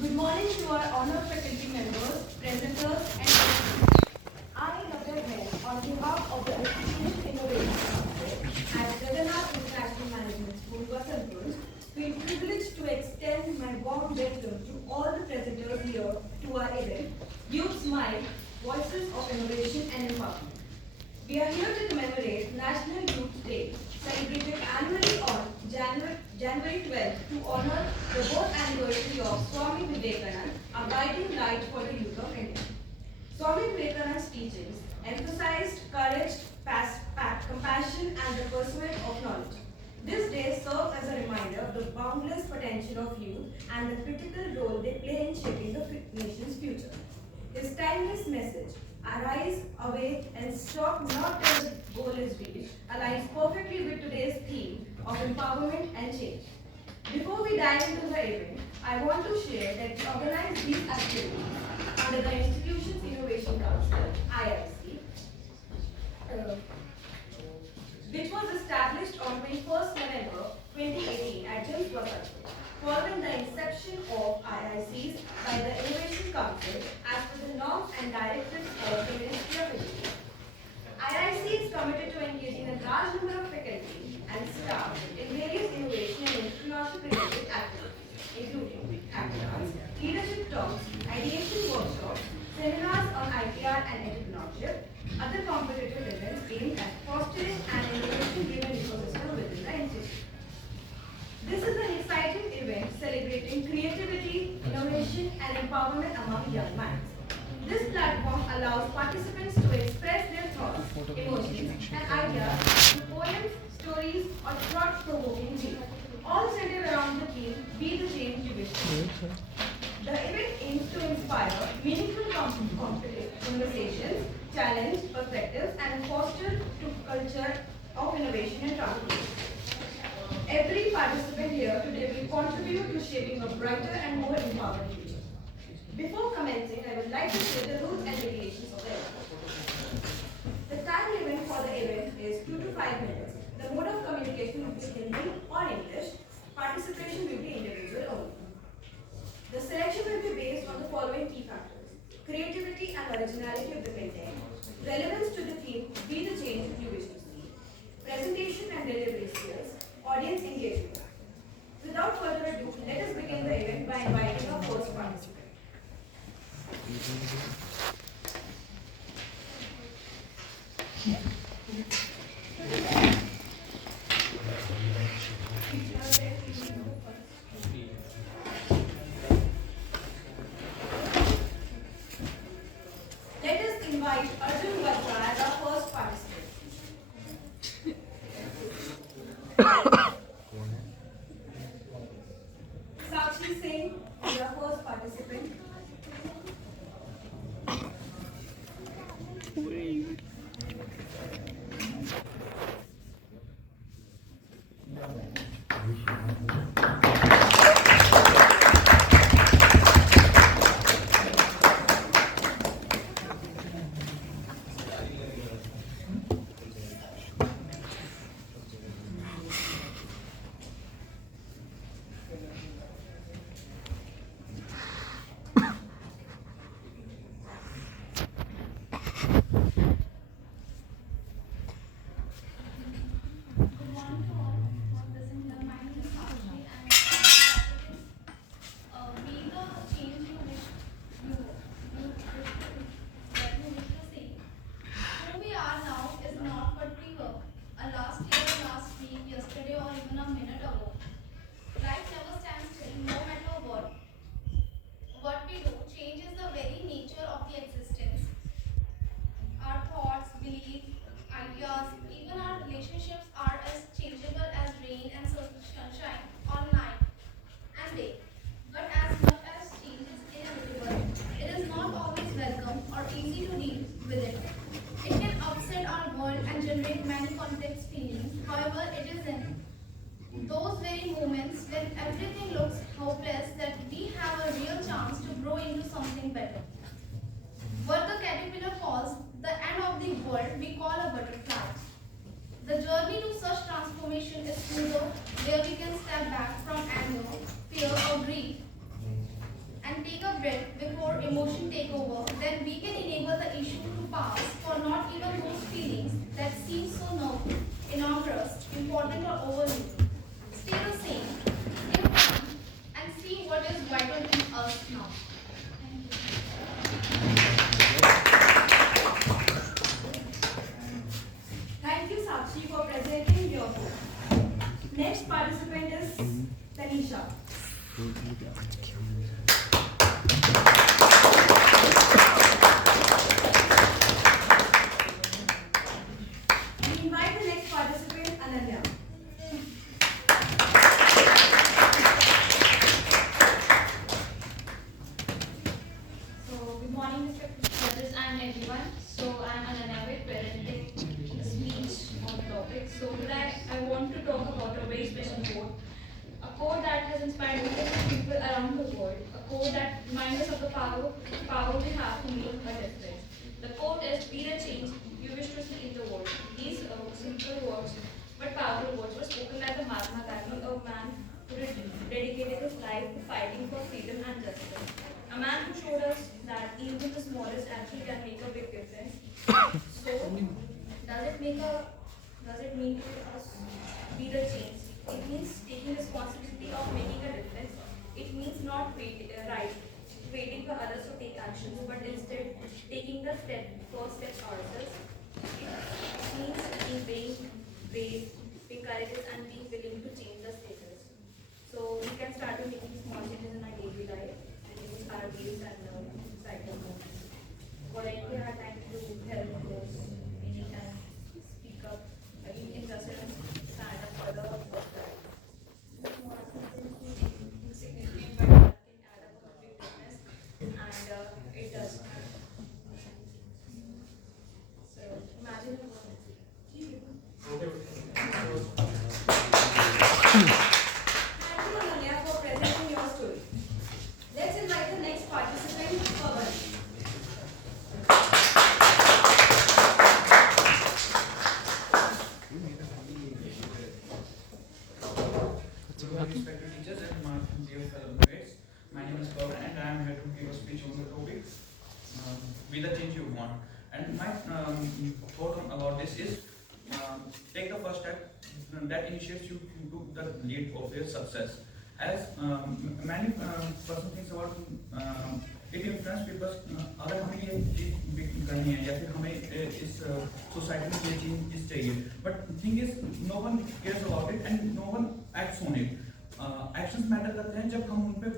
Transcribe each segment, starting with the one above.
Good morning to our honored faculty members, presenters, and guests. I, Dr. Hair, on behalf of the Education Innovation Council at Jagannath International Management School, Vasanpur, feel privileged to extend my warm welcome to all the presenters here to our event, Youth Smile, Voices of Innovation and Empowerment. We are here to commemorate National Youth Day, celebrated annually on January 12th to honor the birth anniversary of Swami Vivekananda, a guiding light for the youth of India. Swami Vivekananda's teachings emphasized courage, compassion, and the pursuit of knowledge. This day serves as a reminder of the boundless potential of youth and the critical role they play in shaping the nation's future. His timeless message, arise, awake, and stop not till the goal is reached, aligns perfectly with today's theme of empowerment and change. Before we dive into the event, I want to share that we organize these activities under the Institution's Innovation Council, IIC, which was established on 21st November 2018 at JIMS Vasanpur, following the inception of IICs by the Innovation Council as per the norms and directives of the Ministry of Education. IIC is committed to engaging a large number of faculty and staff in various innovation and entrepreneurship-related activities, including hackathons, leadership talks, ideation workshops, seminars on IPR and entrepreneurship, other competitive events aimed at fostering an innovation-driven ecosystem within the institution. This is an exciting event celebrating creativity, innovation, and empowerment among young minds. This platform allows participants to express their thoughts, emotions, and ideas through poems, stories, or thought-provoking reels, all centered around the theme, Be the Change You Wish to See. The event aims to inspire meaningful conversations, challenge perspectives, and foster a culture of innovation and transformation. Every participant here today will contribute to shaping a brighter and more empowered future. Before commencing, I would like to share the rules and regulations of the event. The time limit for the event is 2 to 5 minutes. The mode of communication will be Hindi or English. Participation will be individual only. The selection will be based on the following key factors: creativity and originality of the content, relevance to the theme, Be the Change You Wish to See, presentation and delivery skills, audience engagement. Without further ado, let us begin the event by inviting our first participant. Let us invite Arjun Batra as our first participant. Sakshi Singh is our first participant. Those very moments when everything looks hopeless, that we have a real chance to grow into something better. What the caterpillar calls the end of the world, we call a butterfly. The journey to such transformation is smoother, where we can step back from anger, fear, or greed and breath before emotion take over, then we can enable the issue to pass for not even those feelings that seem so enormous, important or overlooked. Stay the same, live on, and see what is vital in us now. Thank you, Sakshi, for presenting your book. Next participant is Tanisha. We invite the next participant, Ananya. So, good morning, Mr. Judges and everyone. So, I'm Ananya presenting a speech on the topic. So, today I want to talk about a very special quote. A quote that has inspired millions of people around the world. A quote that reminds us of the power we have to make a difference. The quote is, "Be the change you wish to see in the world." These simple words, but powerful words, were spoken by the Mahatma Gandhi, a man who dedicated his life to fighting for freedom and justice. A man who showed us that even the smallest action can make a big difference. So, does it mean to us be the change? It means taking responsibility of making a difference. It means not waiting for others to take actions, but instead taking the first step ourselves. It means being brave, being courageous, and being willing to change the status. So we can start with making small changes in our daily life and use our views and cycle moments. Volunteer our time to help others anytime, speak up, again injustice, stand up for the what's right. Small insignificant but that can add up to big difference, and it does. So imagine a world. Thank you, Ananya, for presenting your story. Let's invite the next participant, Pawan. Good morning, respected teachers and my dear fellow mates. My name is Pawan and I am here to give a speech on the topic, be the change you want. And my thought about this is, take the first step that initiates you to the lead of your success. As many person thinks about it influence people, अगर हमें ये चीज करनी है या फिर हमें इस सोसाइटी में ये चीज चाहिए, but thing is no one cares about it and no one acts on it. Actions matter करते हैं जब हम उन पे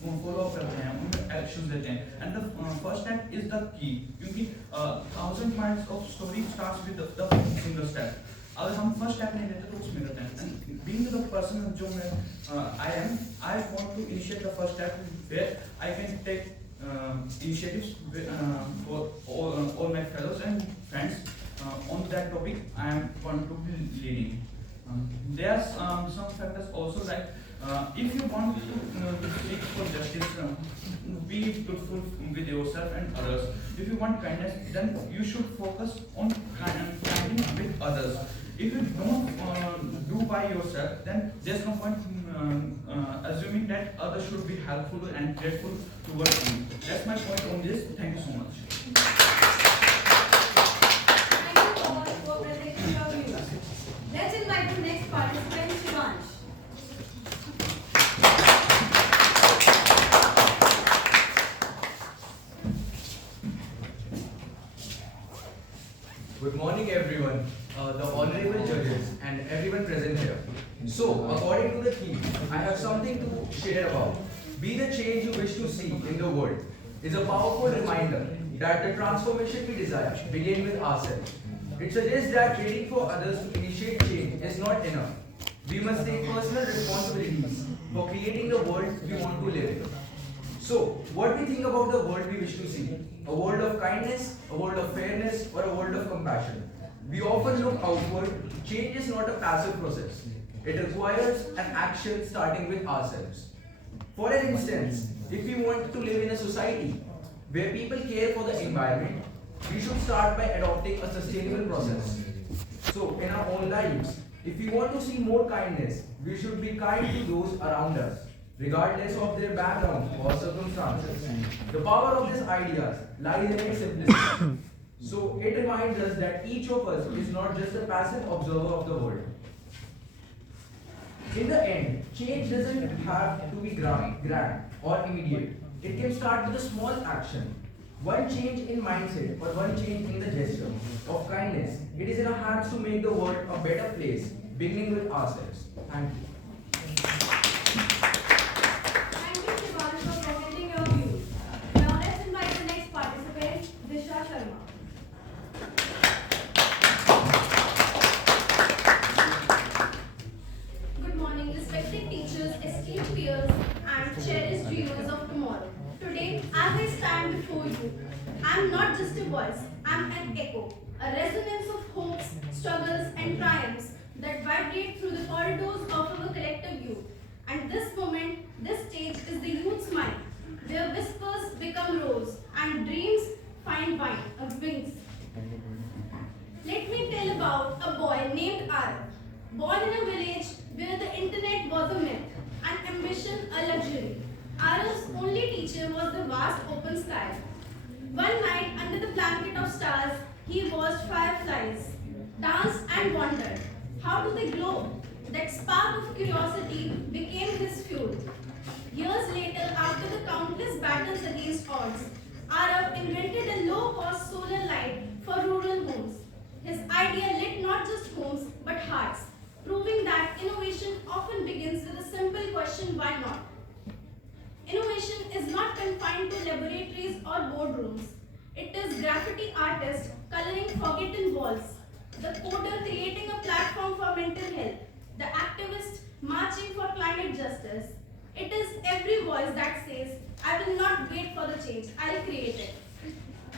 follow up करते हैं, उन पे actions देते हैं, and the first step is the key, क्योंकि 1,000 miles of story starts with the single step. अगर हम फर्स्ट स्टेप नहीं लेते तो उसमें रहते हैं. And being the person जो मैं I want to initiate the first step where I can take initiatives for all my fellows and friends on that topic I am going to be leading. There are some factors also like if you want to seek for justice, be truthful with yourself and others. If you want kindness, then you should focus on kindness with others. If you don't do by yourself, then there's no point assuming that others should be helpful and grateful towards you. That's my point on this. Thank you so much. Thank you, Pawan, for presenting your views. Let's invite the next participant, Shivansh. Good morning, everyone, the honorable judges and everyone present here. So, according to the theme, I have something to share about. Be the change you wish to see in the world is a powerful reminder that the transformation we desire begins with ourselves. It suggests that waiting for others to initiate change is not enough. We must take personal responsibilities for creating the world we want to live in. So, what we think about the world we wish to see? A world of kindness, a world of fairness, or a world of compassion. We often look outward. Change is not a passive process. It requires an action starting with ourselves. For an instance, if we want to live in a society where people care for the environment, we should start by adopting a sustainable process. So, in our own lives, if we want to see more kindness, we should be kind to those around us. regardless of their background or circumstances. The power of these ideas lies in its simplicity. So it reminds us that each of us is not just a passive observer of the world. In the end, change doesn't have to be grand or immediate. It can start with a small action. One change in mindset or one change in the gesture of kindness. It is in our hands to make the world a better place, beginning with ourselves. Thank you. Thank you, Shivan, for presenting your views. Now let's invite the next participant, Disha Sharma. Good morning, respected teachers, esteemed peers, and cherished dreamers of tomorrow. Today, as I stand before you, I am not just a voice, I am an echo, a resonance of hopes, struggles, and triumphs that vibrate through the corridors of our collective youth. And this moment, this stage is the youth's mind, where whispers become roars and dreams find wings. Let me tell about a boy named Arav, born in a village where the internet was a myth and ambition a luxury. Arav's only teacher was the vast open sky. One night, under the blanket of stars, he watched fireflies, danced and wondered. How do they glow? That spark of curiosity became his fuel. Years later, after the countless battles against odds, Arav invented a low-cost solar light for rural homes. His idea lit not just homes, but hearts, proving that innovation often begins with a simple question, why not? Innovation is not confined to laboratories or boardrooms. It is graffiti artists coloring forgotten walls, the coder creating a platform for mental health, the activist marching for climate justice. It is every voice that says, I will not wait for the change, I'll create it.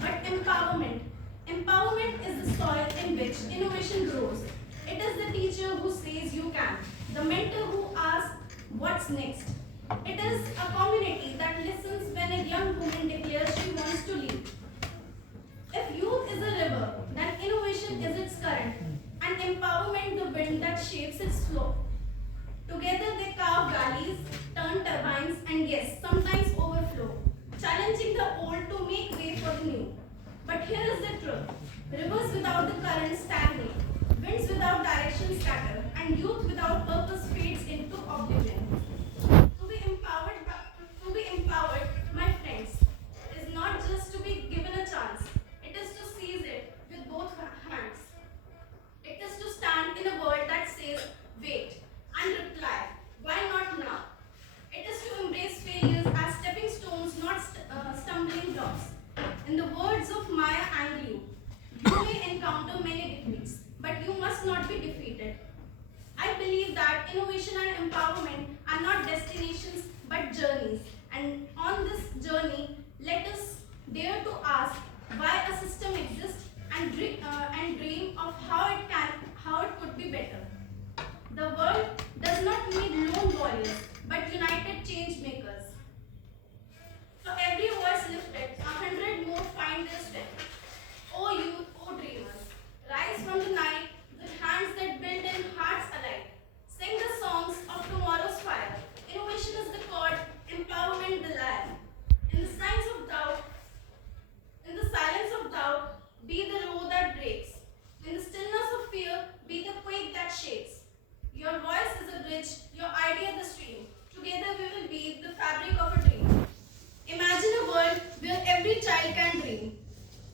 But empowerment. Empowerment is the soil in which innovation grows. It is the teacher who says you can, the mentor who asks, what's next? It is a community that listens when a young woman declares she wants to lead. If youth is a river, then innovation is its current, and empowerment the wind that shapes its flow. Together they carve valleys, turn turbines, and yes, sometimes overflow, challenging the old to make way for the new. But here is the truth. Rivers without the current stagnate, winds without direction scatter, and youth without purpose fades into oblivion. To be empowered, my friends, is not just to be given a chance. It is to seize it with both hands. It is to stand in a world that says, wait, and reply, why not now? It is to embrace failures as stepping stones, not stumbling blocks. In the words of Maya Angelou, you may encounter many defeats, but you must not be defeated. I believe that innovation and empowerment are not destinations but journeys. And on this journey, let us dare to ask why a system exists and dream of how it could be better. The world does not need lone warriors, but united change makers. For every voice lifted, 100 more find their strength. O youth, O dreamers, rise from the night with hands that build and hearts alive. Sing the songs of tomorrow's fire. Innovation is the chord, empowerment the lyre. In the silence of doubt, be the roar that breaks. In the stillness of fear, be the quake that shakes. Your voice is a bridge, your idea the stream. Together we will weave the fabric of a dream. Imagine a world where every child can dream,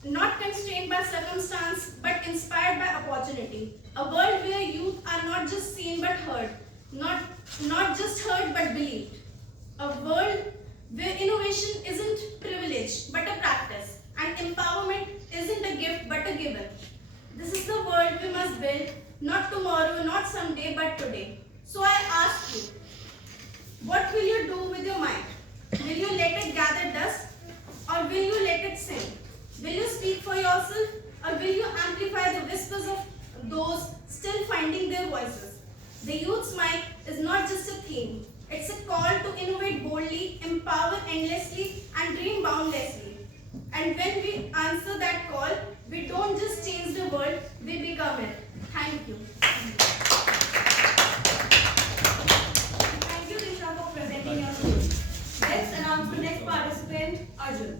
not constrained by circumstance, but inspired by opportunity. A world where youth are not just seen but heard, not just heard but believed. A world where innovation isn't privilege but a practice, and empowerment isn't a gift but a given. This is the world we must build, not tomorrow, not someday, but today. So I ask you, what will you do with your mind? Will you let it gather dust, or will you let it sing? Will you speak for yourself, or will you amplify the whispers of those still finding their voices? The youth's mic is not just a theme. It's a call to innovate boldly, empower endlessly, and dream boundlessly. And when we answer that call, we don't just change the world, we become it. Thank you. Thank you, Disha, for presenting your Arjun.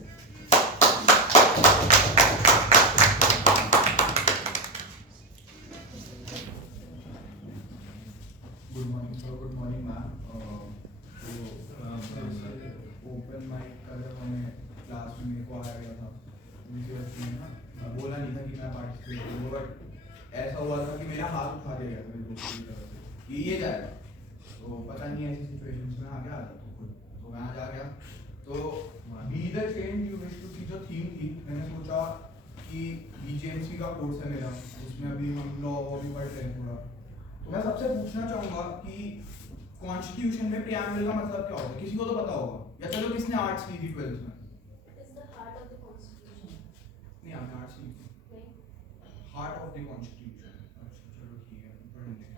Good morning sir, good morning ma'am. Open mic का जब हमें class में मेरे को आया गया था, मुझे ना बोला नहीं था कि मैं पार्टिसिपेट करूँगा, बट ऐसा हुआ था कि मेरा हाथ उठा दिया गया मेरे दोस्त की तरफ से कि ये जाएगा। तो पता नहीं ऐसी सिचुएशंस में आ गया था तो खुद तो मैं आज आ गया। तो be the change you wish to see जो थीम थी, मैंने सोचा कि BJMC का कोर्स है मेरा, उसमें अभी हम लॉ भी पढ़ रहे हैं थोड़ा। तो मैं सबसे पूछना चाहूँगा कि कॉन्स्टिट्यूशन में प्रियम्बल का मतलब क्या होता है? किसी को तो पता होगा, या चलो किसने आर्ट्स ली थी 12th में? It's the heart of the constitution. नहीं, आपने आर्ट्स ली थी। Heart of the constitution. अच्छा चलो ठीक है, पढ़ लेंगे।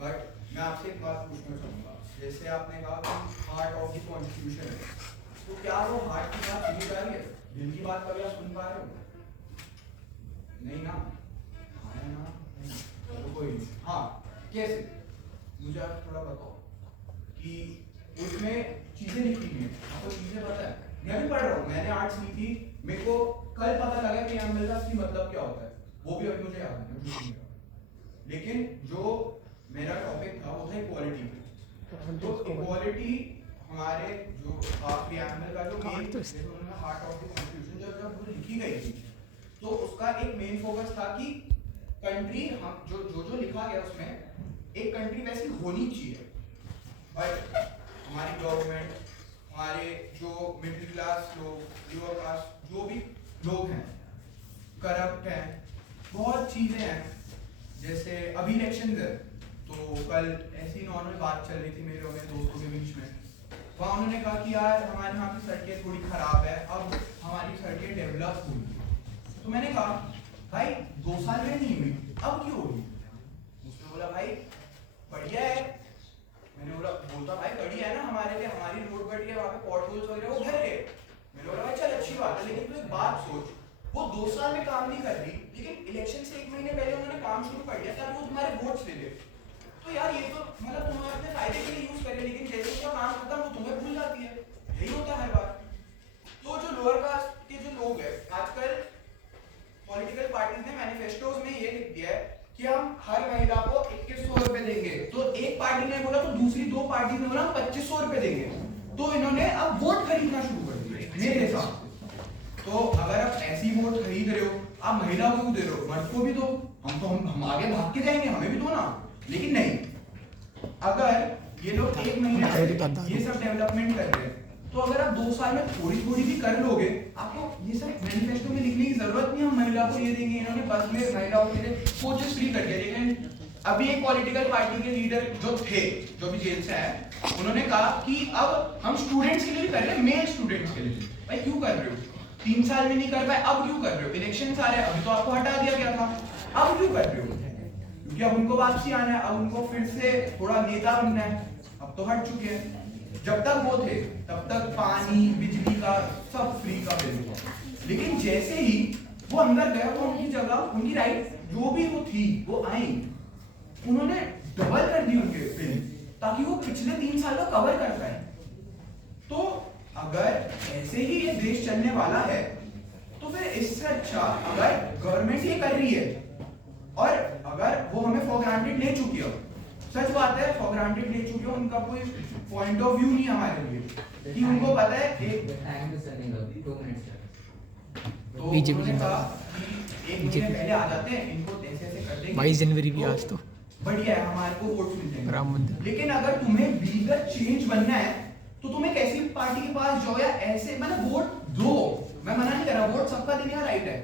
बट मैं आपसे एक बात पूछना चाहूँगा, जैसे आपने कहा कि हार्ट ऑफ द कॉन्स्टिट्यूशन है, तो क्या वो हार्ट की बात सुनी जा रही है? दिल की बात कभी आप सुन पा रहे हो? नहीं ना? हाँ ना? तो कोई नहीं। हाँ, कैसे? मुझे आप थोड़ा बताओ कि उसमें चीजें लिखी हुई हैं, आपको चीजें पता है? मैं भी पढ़ रहा हूँ, मैंने आर्ट्स ली थी, मेरे को कल पता लगा कि यहाँ मिलता असली मतलब क्या होता है, वो भी अभी मुझे याद नहीं। लेकिन जो मेरा टॉपिक था वो था इक्वालिटी। तो इक्वालिटी हमारे जो प्रियम्बल का जो मेन, जैसे उन्होंने हार्ट ऑफ द कॉन्स्टिट्यूशन जब लिखी गई थी, तो उसका एक मेन फोकस था कि कंट्री, हम जो लिखा गया उसमें एक कंट्री वैसी होनी चाहिए, बट हमारी गवर्नमेंट, हमारे जो मिडिल क्लास लोग, लोअर कास्ट जो भी लोग हैं, करप्ट हैं, बहुत चीजें हैं। जैसे अभी इलेक्शन है, तो कल ऐसी नॉर्मल बात चल रही थी मेरे और मेरे दोस्तों के बीच में, वहाँ उन्होंने कहा कि यार हमारे यहाँ की सड़कें थोड़ी खराब है, अब हमारी सड़कें डेवलप हुई। तो मैंने कहा भाई 2 साल में नहीं हुई, अब क्यों हुई? उसने बोला भाई बढ़िया है। मैंने बोलता भाई बढ़िया है ना, हमारे लिए हमारी रोड बढ़िया है, वहाँ पे पॉटहोल्स वगैरह वो भर गए। मैंने बोला भाई चल अच्छी बात है, लेकिन तू एक बात सोच, वो 2 साल में काम नहीं कर रही, लेकिन इलेक्शन से 1 महीने पहले उन्होंने काम शुरू कर दिया ताकि वो तुम्हारे वोट्स ले ले। तो यार ये तो मतलब तुम्हें अपने फायदे के लिए यूज करे, लेकिन जैसे उसका काम खत्म वो तुम्हें भूल जाती है। यही होता है हर बार। तो जो लोअर कास्ट के जो लोग हैं, आजकल पॉलिटिकल पार्टीज ने मैनिफेस्टोज में ये लिख दिया है कि हम हर महिला को 2100 रुपए देंगे। तो एक पार्टी ने बोला तो दूसरी 2 पार्टी ने बोला 2500 रुपए देंगे। तो इन्होंने अब वोट खरीदना शुरू कर दिया मेरे हिसाब से। तो अगर आप ऐसी वोट खरीद रहे हो, आप महिला को दे रहे हो, मर्द को भी दो। हम आगे भाग के जाएंगे, हमें भी दो ना। लेकिन नहीं, अगर ये लोग 1 महीने ये सब डेवलपमेंट कर रहे हैं, तो अगर आप 2 साल में थोड़ी थोड़ी भी कर लोगे, आपको ये सब मैनिफेस्टो में लिखने की जरूरत नहीं। हम महिला को ये देंगे, इन्होंने बस में महिलाओं के लिए कोचेस फ्री कर दिया। लेकिन अभी एक पॉलिटिकल पार्टी के लीडर जो थे, जो भी जेल से आए, उन्होंने कहा कि अब हम स्टूडेंट्स के लिए भी कर रहे हैं, मेल स्टूडेंट्स के लिए। भाई क्यों कर रहे हो? 3 साल में नहीं कर पाए, अब क्यों कर रहे हो? इलेक्शन आ रहे हैं, अभी तो आपको हटा दिया गया था, अब क्यों कर रहे हो? क्योंकि अब उनको वापसी आना है, अब उनको फिर से थोड़ा नेता बनना है। अब तो हट चुके हैं। जब तक वो थे तब तक पानी बिजली का सब फ्री का बिल हुआ, लेकिन जैसे ही वो अंदर गए, वो उनकी जगह, उनकी राइट जो भी वो थी, वो आई, उन्होंने डबल कर दी उनके बिल, ताकि वो पिछले 3 साल का कवर कर पाए। तो अगर ऐसे ही ये देश चलने वाला है, तो फिर इससे अच्छा अगर गवर्नमेंट ये कर रही है, और अगर वो हमें फॉर ग्रांटेड ले चुकी है, सच बात है, फॉर ग्रांटेड ले चुकी है, उनका कोई पॉइंट ऑफ व्यू नहीं हमारे लिए कि उनको पता है तो बीजेपी उन्होंने कहा कि 1 महीने पहले आ जाते हैं, इनको ऐसे ऐसे कर देंगे, 22 जनवरी भी आज तो बढ़िया है, हमारे को वोट मिल जाएंगे। राम मंदिर। लेकिन अगर तुम्हें लीगल चेंज बनना है, तो तुम्हें कैसी पार्टी के पास जाओ, या ऐसे मतलब वोट दो, मैं मना नहीं कर रहा, वोट सबका देने का राइट है,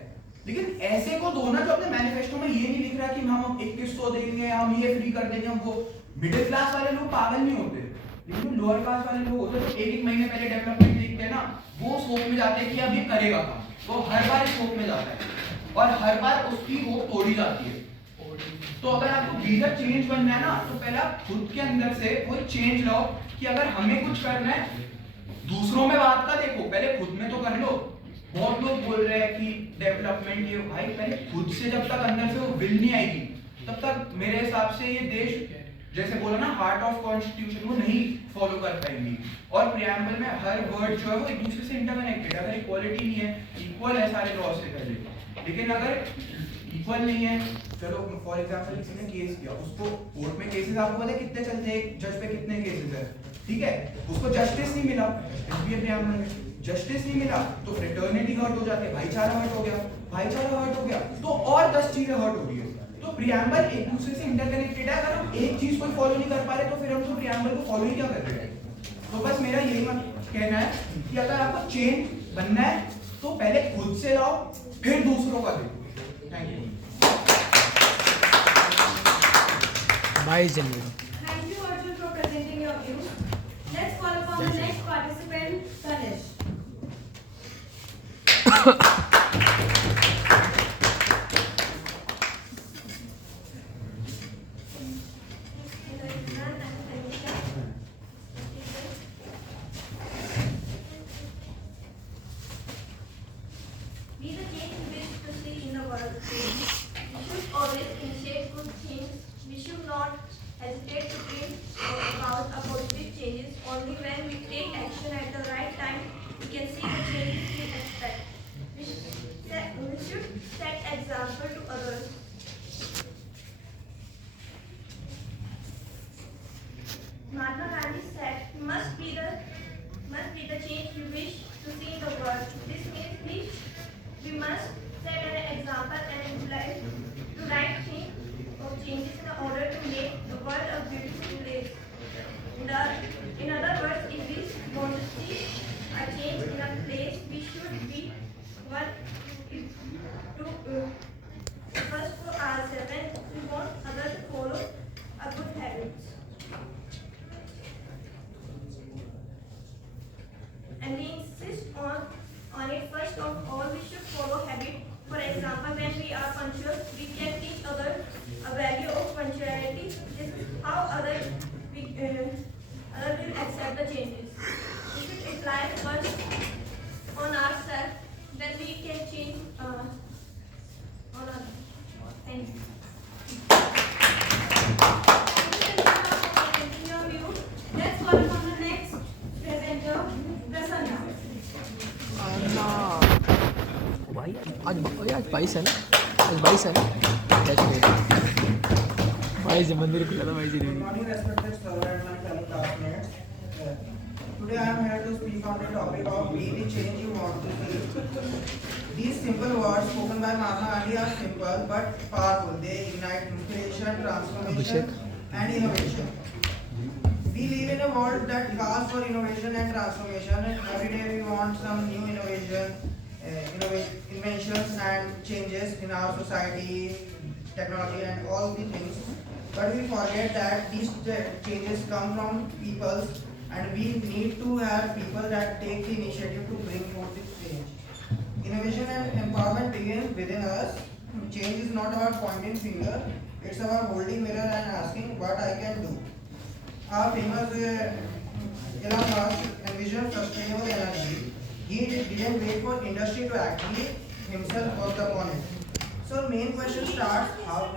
लेकिन ऐसे को दो ना जो अपने मैनिफेस्टो में ये नहीं लिख रहा कि हम 2100 देंगे, हम ये फ्री कर देंगे। हम वो मिडिल क्लास वाले लोग पागल नहीं होते, लेकिन लोअर क्लास वाले लोग होते हैं तो 1 महीने पहले डेवलपमेंट देखते हैं ना, वो सोच में जाते हैं कि अब ये करेगा काम, वो हर बार सोच में जाता है और हर बार उसकी वो तोड़ी जाती है। तो अगर आपको लीडर चेंज बनना है ना, तो पहले आप खुद के अंदर से वो चेंज लाओ कि अगर हमें कुछ करना है, दूसरों में बात का देखो, पहले खुद में तो कर लो। बहुत लोग बोल रहे हैं कि डेवलपमेंट ये, भाई पहले खुद से जब तक अंदर से वो विल नहीं आएगी, तब तक मेरे हिसाब से ये देश जैसे बोला ना हार्ट ऑफ कॉन्स्टिट्यूशन वो नहीं फॉलो कर पाएंगी। और प्रियम्बल में हर वर्ड जो है वो एक दूसरे से इंटरकनेक्टेड है। अगर इक्वालिटी नहीं है, इक्वल है सारे लॉ से पहले, लेकिन अगर इक्वल नहीं है, चलो फॉर एग्जांपल किसी ने केस किया, उसको कोर्ट में केसेस आपको पता है कितने चलते हैं, एक जज पे कितने केसेस है, ठीक है, उसको जस्टिस नहीं मिला, इसलिए प्रियम्बल में जस्टिस नहीं मिला तो फ्रेटर्निटी हर्ट हो जाती है, भाईचारा हर्ट हो गया, भाईचारा हर्ट हो गया तो और 10 चीजें हर्ट हो रही है। तो प्रियम्बल एक दूसरे से इंटरकनेक्टेड है। अगर हम एक चीज को फॉलो नहीं कर पा रहे तो फिर हम तो प्रियम्बल को फॉलो ही क्या कर रहे हैं। तो बस मेरा यही कहना है कि अगर आपको चेंज बनना है तो पहले खुद से लाओ, फिर दूसरों का देखो। Thank you. बाय जल्दी। Thank you, Arjun, for presenting your views. Let's call upon the next participant, Tanesh. Be the change we wish to see in the world. We should always initiate good change. We should not hesitate to bring about a positive changes. Only when we take action at the right time, we can see the changes we expect. We should set example to others. Mahatma Gandhi said, must be the change you wish to see in the world. This means we must set an example and imply the right change of changes in order to make the world a beautiful place. In other words, if we want to see a change in a place, we should be one to first for ourselves, and we want others to follow a good habits. And we insist on it. First of all, we should follow habit. For example, when we are punctual, we can teach others a value of punctuality. This is how others will accept the changes. We should apply first on ourselves, then we can change on others. Thank you. Thank you, Tanesh, for presenting your views. Let's call upon the next presenter, Prasanna. भाई आज 22 है ना, आज 22 है ना, भाई से मंदिर खुला था भाई जी ने। Good morning, respected sir and my fellow classmates. Today I am here to speak on the topic of be the change you want to see. These simple words spoken by Mahatma Gandhi are simple but powerful. They ignite inspiration, transformation, and innovation. We live in a world that calls for innovation and transformation. Every day we want some new inventions and changes in our society, technology, and all the things. But we forget that these changes come from people, and we need to have people that take the initiative to bring forth this change. Innovation and empowerment begin within us. Change is not about pointing finger; it's about holding mirror and asking what I can do. Our famous Elon Musk envisioned sustainable energy. He didn't wait for industry to act. He himself worked upon it. So main question starts how.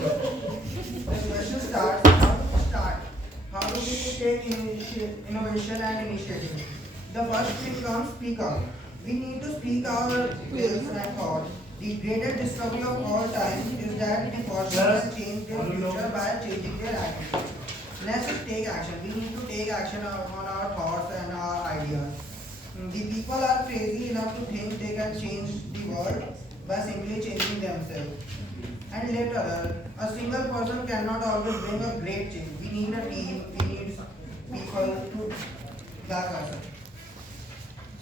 The question starts how do we start? How do we take innovation and initiative? The first thing comes speak out. We need to speak our wills and thoughts. The greatest discovery of all time is that the person can change their future by changing their attitude. Let's take action. We need to take action on our thoughts and our ideas. The people are crazy enough to think they can change the world by simply changing themselves. And later, a single person cannot always bring a great change. We need a team. We need people to back us up.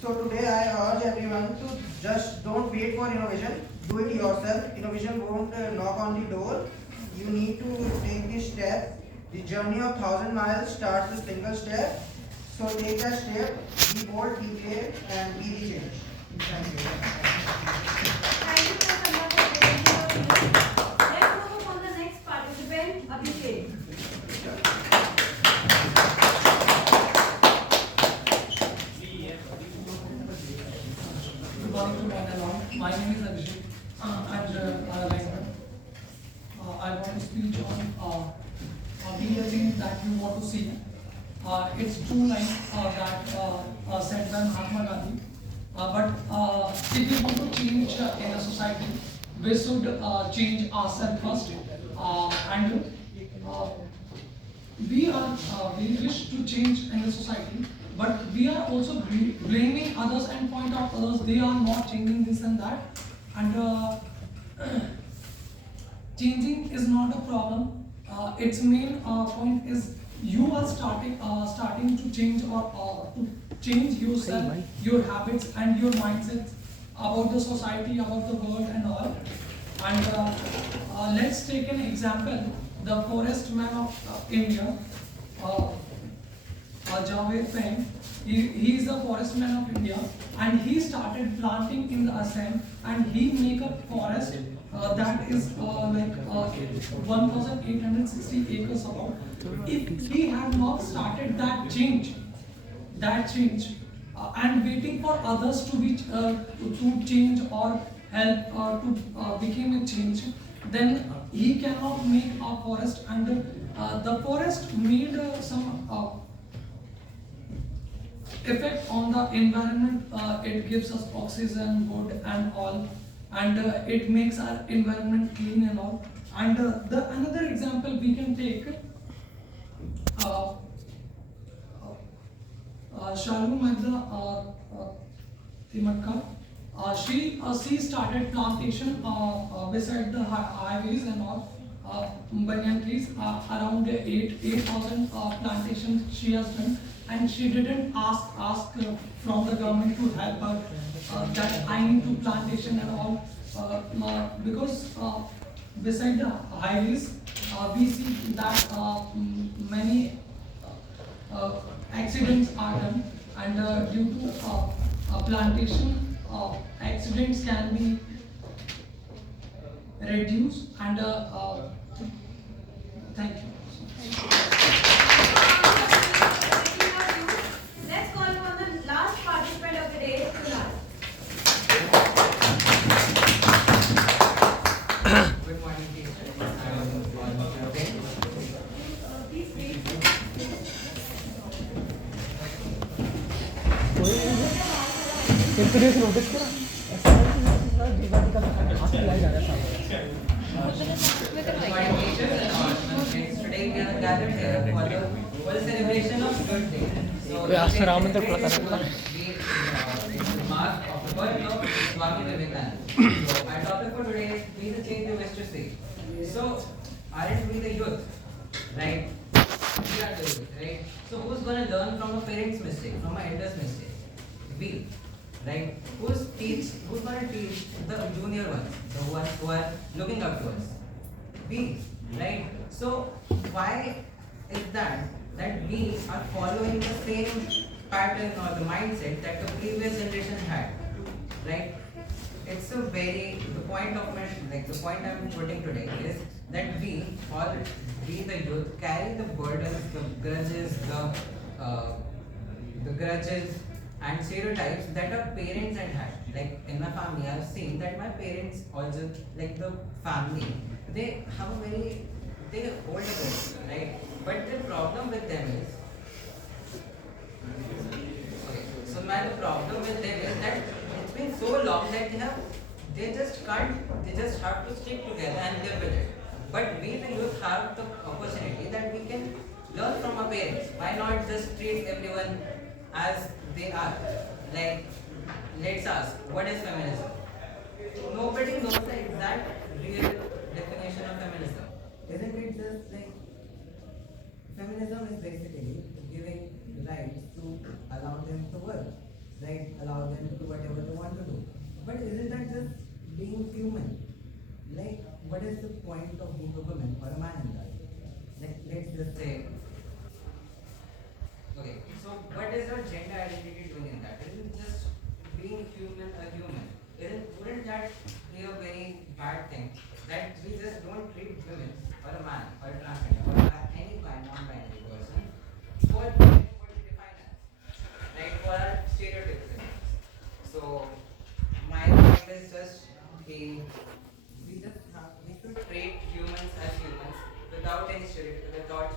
So today I urge everyone to just don't wait for innovation. Do it yourself. Innovation won't knock on the door. You need to take this step. The journey of 1,000 miles starts with single step. So take that step. Be bold, be brave, and be the change. Thank you. Thank you, Prasanna, for presenting your views. Let's move on the next participant, Abhishek. My name is Abhishek. I'm real change that you want to see. It's true line that said by Mahatma Gandhi. But if we want to change in a society, we should change ourselves first. And we wish to change in the society, but we are also blaming others and point out others they are not changing this and that. And changing is not a problem. Its main point is you are starting to change or to change yourself, your habits and your mindsets about the society, about the world and all. And let's take an example, the forest man of India, Javed Peng. He is the forest man of India, and he started planting in the Assam, and he make a forest that is like 1,860 acres about. If he had not started that change, and waiting for others to be to change or help to become a change, then he cannot make a forest. And the forest made some effect on the environment. It gives us oxygen, wood and all, and it makes our environment clean and all. And the another example we can take, Shalu Mehta Timatka. She started plantation beside the highways and all, banyan trees, around 8,000 plantations she has done, and she didn't ask from the government to help her that I need to plantation and all, because beside the highways we see that many accidents are done, and due to plantation accidents can be reduced. And thank you. Let's call upon the last participant of the day, Kunal. Good morning, teacher. Please wait. Introduce notice करा ऐसा है कि जीवानी का हाथ मिलाया जा रहा है Good morning, teachers and all my friends. Today we are gathered here for the celebration of Good Day. So आज से राम मंदिर खुला था ना we mark of the birth of Swami Vivekananda. So our topic for today is be the change you wish to see. So aren't we the youth, right? We are the youth, right? So who's gonna learn from a parent's mistake, from a elder's mistake? We, right? Who's gonna teach the junior ones, the ones who are looking up to us? We, right? So why is that we are following the same pattern or the mindset that the previous generation had, right? It's a very, the point I'm putting today is that we the youth carry the burdens, the grudges, the grudges and stereotypes that our parents had had. Like in my family, I've seen that my parents also, like the family, they have they hold a grudge, right? But the problem with them is, the problem with them is that it's been so long that they just have to stick together and live with it. But we the youth have the opportunity that we can learn from our parents. Why not just treat everyone as they are? Like, let's ask, what is feminism? Nobody knows the exact real definition of feminism. Isn't it just like, feminism is basically giving rights to allow them to work, right? Allow them to do whatever they want to do. But isn't that just being human? Like, what is the point of being a woman or a man in that? Like, let's just say, okay, so what is your gender identity doing in that? Isn't just being human a human? Wouldn't that be a very bad thing? That we just don't treat women or a man or a transgender or any non-binary person for what we define as, right? For our stereotypes. So my point is just we should treat humans as humans without any stereotypes, without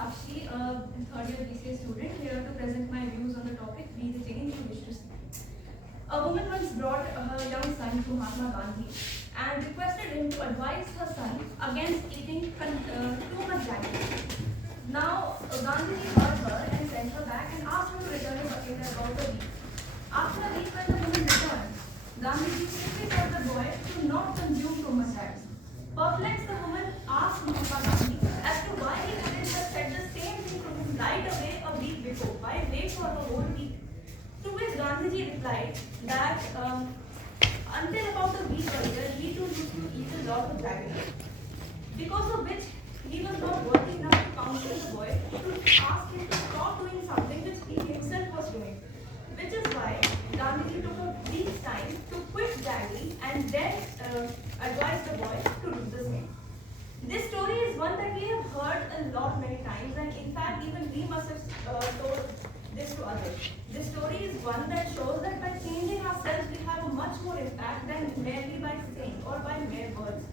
Sakshi, a third year BCA student, here to present my views on the topic Be the Change You Wish to See. A woman once brought her young son to Mahatma Gandhi and requested him to advise her son against eating too much junk food. Now, Gandhi heard her and sent her back and asked her to return a bucket in about a week. After a week, when the woman returned, Gandhi simply told the boy to not consume too much rice. Perplexed, the woman asked Mahatma Gandhi as to why he hadn't just said the same thing to him right away a week before. Why wait for the whole week? To which Gandhiji replied that until about a week earlier, he too used to eat a lot of jaggery, because of which he was not worthy enough to counsel the boy to ask him to stop doing something which he himself was doing. Which is why Gandhiji took a week's time to quit jaggery and then advised the boy to do the same. This story is one that we have heard a lot many times, and in fact even we must have told this to others. This story is one that shows that by changing ourselves we have a much more impact than merely by saying or by mere words.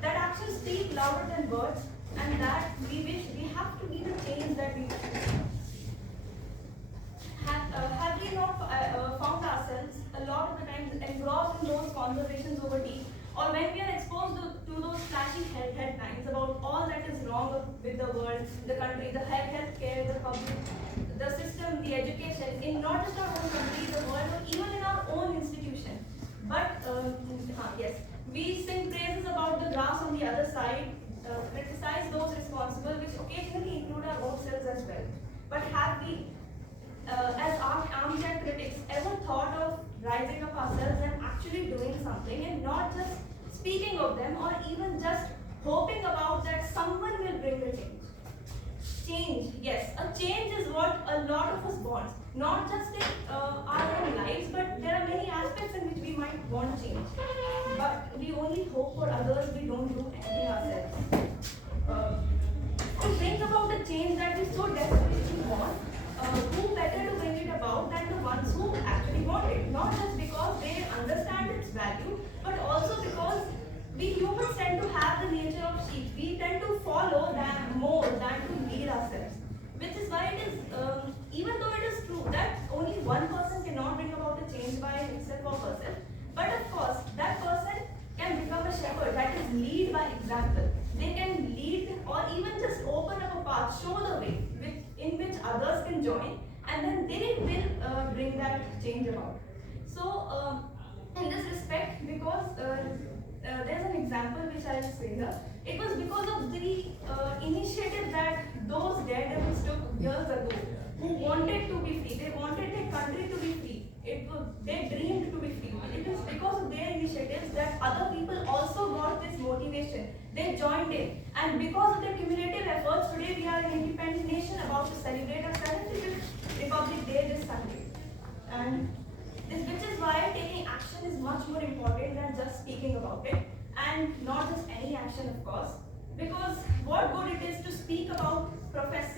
That actions speak louder than words, and that we have to be the change that we wish to see. Have we not found ourselves a lot of the times engrossed in those conversations over tea, or when we are exposed to those flashy headlines about all that is wrong with the world, the country, the healthcare, the public, the system, the education, in not just our own country, the world, or even in our own institution. But yes, we sing praises about the grass on the other side, criticize those responsible, which occasionally include our own selves as well. But have we, as armchair critics, ever thought of rising up ourselves and actually doing something, and not just speaking of them or even just hoping about that someone will bring the change? Change, yes, a change is what a lot of us want, not just in our own lives, but there are many aspects in which we might want change. But we only hope for others, we don't do anything ourselves. To bring about the change that we so desperately want, who better to bring it about than the ones who actually want it? Not just because they understand its value, but also because we humans tend to have the nature of sheep. We tend to follow them more than to lead ourselves. Which is why it is, even though it is true that only one person cannot bring about a change by himself or herself, but of course, that person can become a shepherd, that is lead by example. They can lead or even just open up a path, show the way in which others can join, and then they will bring that change about. So, in this respect, because there's an example which I will say here. It was because of the initiative that those daredevils took years ago, who wanted to be free. They wanted their country to be free. They dreamed to be free. It is because of their initiatives that other people also got this motivation. They joined in, and because of their cumulative efforts, today we are an independent nation about to celebrate our 75th Republic Day this Sunday. And which is why taking action is much more important than just speaking about it, and not just any action, of course. Because what good it is to speak about profess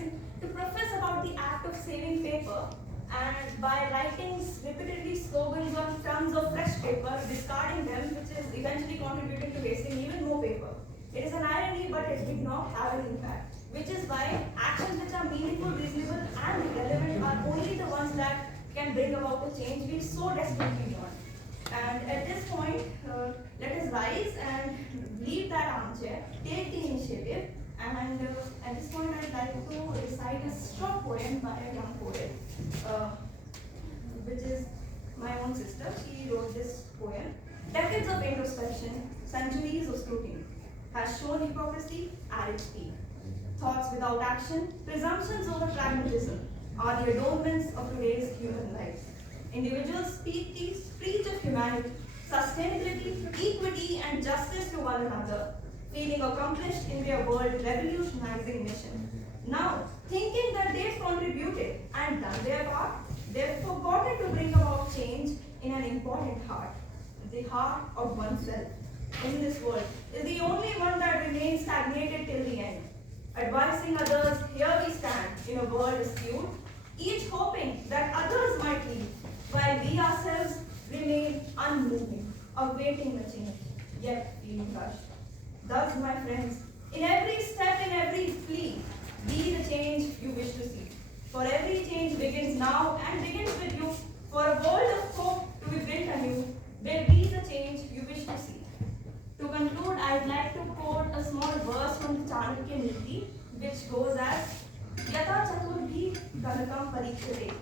about the act of saving paper, and by writing repeatedly slogans on tons of fresh paper, discarding them, which is eventually contributing to wasting even more paper. It is an irony, but it did not have an impact. Which is why actions which are meaningful, reasonable, and relevant are only the ones that can bring about the change we so desperately want. And at this point, let us rise and leave that armchair, take the initiative, and at this point I'd like to recite a short poem by a young poet, which is my own sister. She wrote this poem. Decades of introspection, centuries of scrutiny, has shown hypocrisy at its peak. Thoughts without action, presumptions over pragmatism, are the adornments of today's human life. Individuals preach of humanity, sustainability, equity, and justice to one another, feeling accomplished in their world revolutionizing mission. Now, thinking that they've contributed and done their part, they've forgotten to bring about change in an important heart. The heart of oneself in this world is the only one that remains stagnated till the end. Advising others, here we stand in a world askew, each hoping that others might lead, while we ourselves remain unmoving, awaiting the change, yet feeling rushed. Thus, my friends, in every step, in every plea, Be the change you wish to see. For every change begins now and begins with you. For a world of hope to be built anew, be the change you wish to see. To conclude, I'd like to quote a small verse from the Chanakya Niti, which goes as Yata Chaturhi Ganakam Parikshate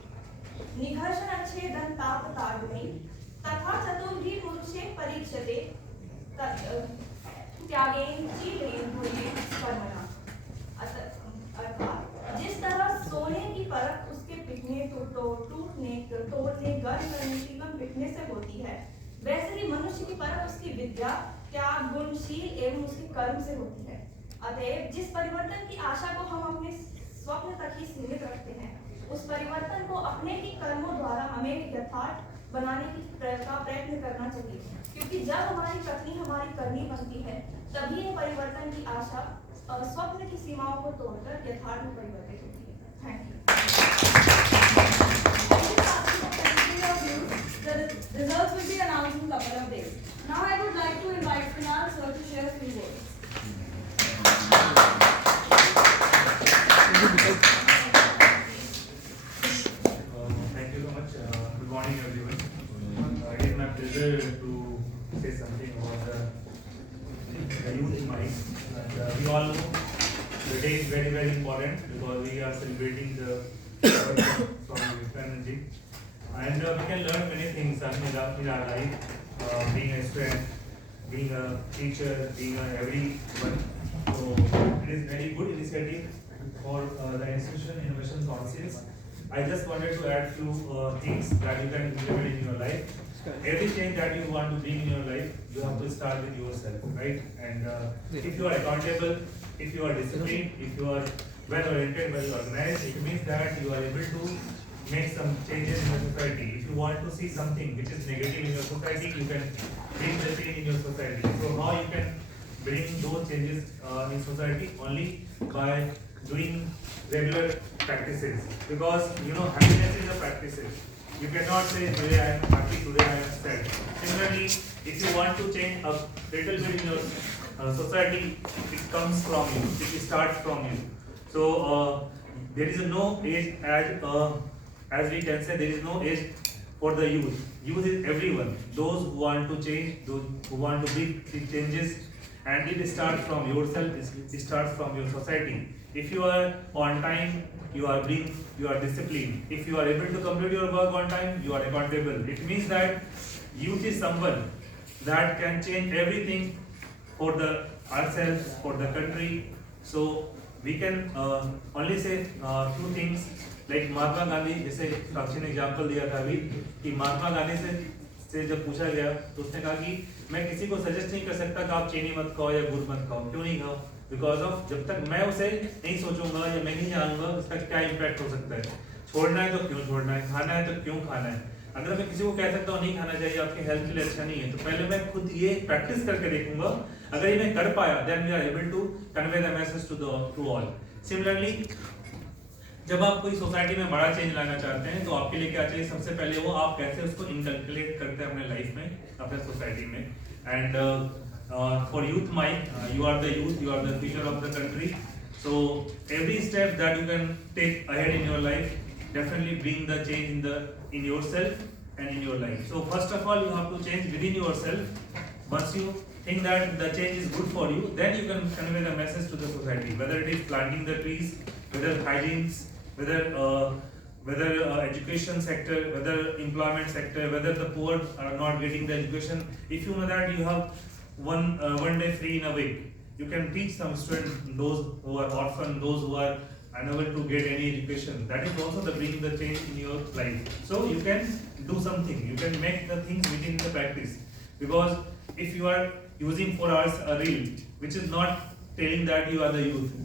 Nigharshan Achhedan Tap Tagmai Tatha Chaturhi Purushe Parikshate Tyagain Chilain Bhuri Parmana. अर्थात जिस तरह सोने की परख उसके पिघलने टूटने तोड़ने गर्म करने की एवं पिघलने से होती है, वैसे ही मनुष्य की परख उसकी विद्या त्याग गुणशील एवं उसके कर्म से होती है। अतएव जिस परिवर्तन की आशा को हम अपने स्वप्न तक ही सीमित रखते हैं, उस परिवर्तन को अपने ही कर्मों द्वारा हमें यथार्थ बनाने की प्रयत्न करना चाहिए, क्योंकि जब हमारी पत्नी हमारी करनी बनती है, तभी ये परिवर्तन की आशा स्वप्न की सीमाओं को तोड़कर यथार्थ में परिवर्तित होती है। Thank you. The results will be announced in a couple of days. Now I would like to invite Kunal sir to share a few words. Thank you so much. Good morning, everyone. It is my pleasure to say something about the youth in mind. We all know the day is very, very important because we are celebrating the birth of Swami Vivekananda. And we can learn many things in our life, being a student, being a teacher, being everyone. So it is very good initiative for the Institution Innovation Councils. I just wanted to add few things that you can implement in your life. Every change that you want to bring in your life, you have to start with yourself, right? And if you are accountable, if you are disciplined, if you are well-oriented, well-organized, it means that you are able to make some changes in the society. If you want to see something which is negative in your society, you can bring the change in your society. So how you can bring those changes in society? Only by doing regular practices. Because happiness is a practice. You cannot say today I am happy, today I am sad. Similarly, if you want to change a little bit in your society, it comes from you. It starts from you. So there is no age as we can say, there is no age for the youth. Youth is everyone. Those who want to change, those who want to bring changes, and it starts from yourself. It starts from your society. If you are on time, you are disciplined. If you are able to complete your work on time, you are accountable. It means that youth is someone that can change everything for ourselves, for the country. So we can only say two things. Like Mahatma Gandhi, जैसे साक्षी ने example दिया था अभी कि महात्मा गांधी से जब पूछा गया तो उसने कहा कि मैं किसी को सजेस्ट नहीं कर सकता कि आप चीनी मत खाओ या गुड़ मत खाओ। क्यों नहीं खाओ? बिकॉज ऑफ जब तक मैं उसे नहीं सोचूंगा या मैं नहीं जानूंगा उसका क्या इम्पैक्ट हो सकता है। छोड़ना है तो क्यों छोड़ना है, खाना है तो क्यों खाना है। अगर मैं किसी को कह सकता हूँ नहीं खाना चाहिए, आपके हेल्थ के लिए अच्छा नहीं है, तो पहले मैं खुद ये प्रैक्टिस करके देखूंगा। अगर ये मैं कर पाया, then we are able to convey the message to all. Similarly जब आप कोई सोसाइटी में बड़ा चेंज लाना चाहते हैं तो आपके लिए क्या चाहिए? सबसे पहले वो आप कैसे उसको इनकलकुलेट करते हैं अपने लाइफ में, अपने सोसाइटी में। And for youth mind, you are the youth, you are the future of the country. So every step that you can take ahead in your life definitely bring the change in yourself and in your life. So first of all, you have to change within yourself. Once you think that the change is good for you, then you can convey the message to the society. Whether it is planting the trees, whether hygienes, whether education sector, whether employment sector, whether the poor are not getting the education. If you know that you have one day free in a week, you can teach some students, those who are orphan, those who are unable to get any education. That is also the bringing the change in your life. So you can do something. You can make the things within the practice. Because if you are using 4 hours a reel, which is not telling that you are the youth.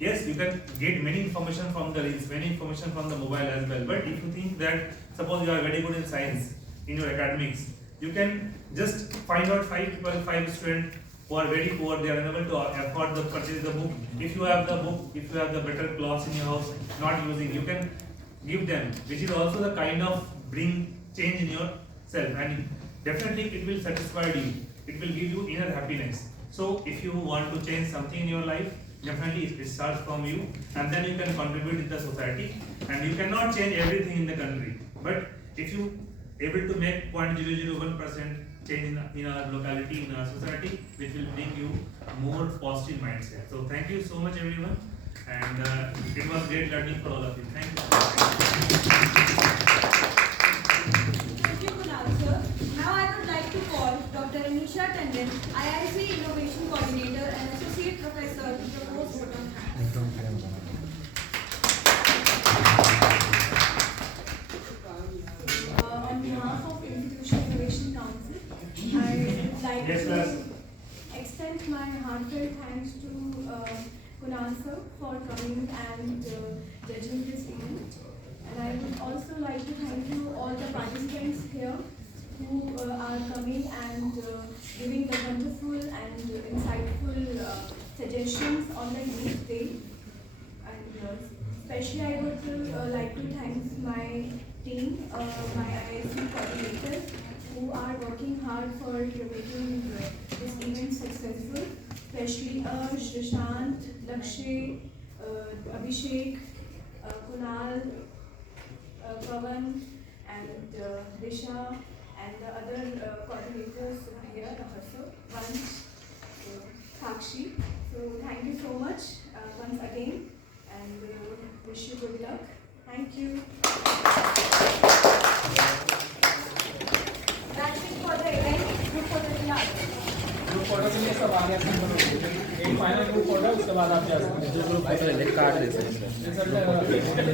Yes, you can get many information from the reels, many information from the mobile as well. But if you think that, suppose you are very good in science, in your academics, you can just find out 5 people, 5 students who are very poor, they are unable to afford to purchase the book. If you have the book, if you have the better clothes in your house, not using, you can give them, which is also the kind of bring change in yourself, and definitely it will satisfy you. It will give you inner happiness. So if you want to change something in your life, definitely it starts from you, and then you can contribute in the society. And you cannot change everything in the country, but if you able to make 0.001% change in our locality, in our society, which will bring you more positive mindset. So thank you so much everyone, and it was great learning for all of you. Thank you. Thank you, Kunal sir. Now I would like to call Dr. Anisha Tandon, IIC Innovation Coordinator and Associate Professor to propose vote of thanks. On behalf of Institution Innovation Council, I would like Yes, to class. extend my heartfelt thanks to Kunal sir for coming and judging this event. And I would also like to thank you all the participants here who are coming and giving the wonderful and insightful suggestions on the youth day. And especially I would like to thank my team, my IIC coordinators who are working hard for making this event successful, especially Shrishant, Lakshay, Abhishek, Kunal, Pavan, and Disha, and the other coordinators here, Rahasya, Vansh, Sakshi. So thank you so much once again, and wish you good luck. Thank you. That's it for the event. Group photo class. Group photo के लिए सब आगे अपने एक final group photo उसके बाद आप जा सकते हैं ग्रुप फोटो कार्ड दे सकते हैं। रिजल्ट